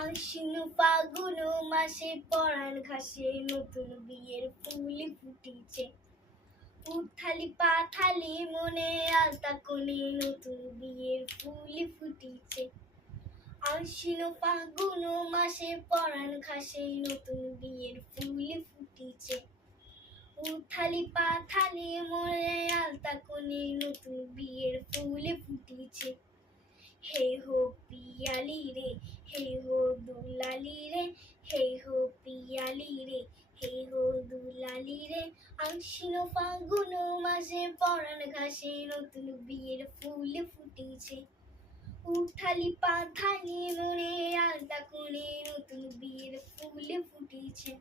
আশ্বিন ফাগুন মাসে পরাণ ঘাসে নতুন বিয়ের ফুল ফুটিছে। উথালি পাথালি মনে আলতা কোণে নতুন বিয়ের ফুল ফুটিছে। আশ্বিন ফাগুন মাসে পরাণ ঘাসে নতুন বিয়ের ফুল ফুটিছে। উথালি পাথালি মনে আলতা কোণে নতুন বিয়ের ফুল ফুটিছে। হে হো পিয়ালি রে, হে হো দুলালি রে, হে হো পিয়ালি রে, হে হো দুলালি রে। আশ্বিন ফাগুন মাসে পরাণ ঘাসে নতুন বিয়ের ফুল ফুটেছে। উথালি পাথালি মনে আলতা কোণে নতুন বিয়ের ফুল ফুটেছে।